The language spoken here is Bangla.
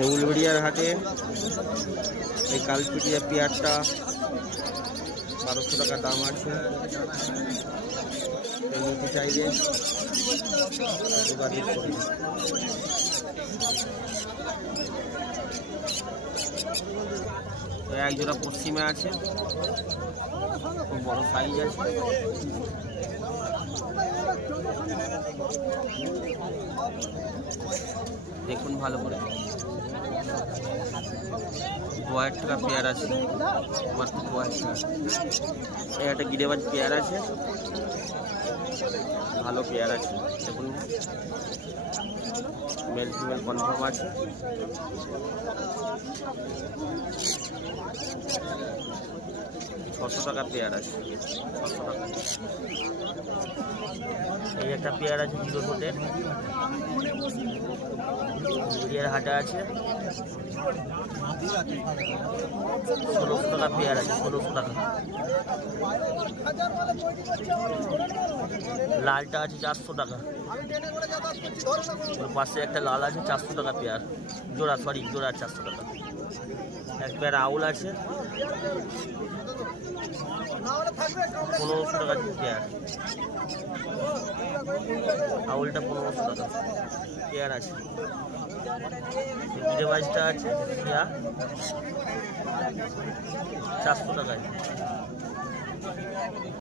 উলবেড়িয়ার হাটে এই কালপিটিয়া পেয়ারটা 1200 টাকা দাম আছে। নিতে চাইলে যোগাযোগ করুন। এক জোড়া পশ্চিমে আছে, খুব বড় সাইজ আছে। দেখুন ভালো করে। 2000 টাকা পেয়ার আছে, মাত্র 2000 টাকা। এই একটা গিরেবাজ পেয়ার আছে, ভালো পেয়ার আছে। দেখুন মেল ফিমেল কনফার্ম আছে। ছশো টাকা পেয়ার আছে, 600 টাকা। এই একটা পেয়ার আছে জিরো টোটের, উলবেড়িয়ার হাটে আছে। 1600 টাকা পেয়ার আছে, 1600 টাকা। লালটা আছে 400 টাকা। ওর পাশে একটা লাল আছে, 400 টাকা পেয়ার জোড়া, জোড়া 400 টাকা। এক পেয়ার আউল আছে, 1500 টাকা পেয়ার। আউলটা 1500 টাকা পেয়ার আছে। ডিভাইসটা আছে 400 টাকায়।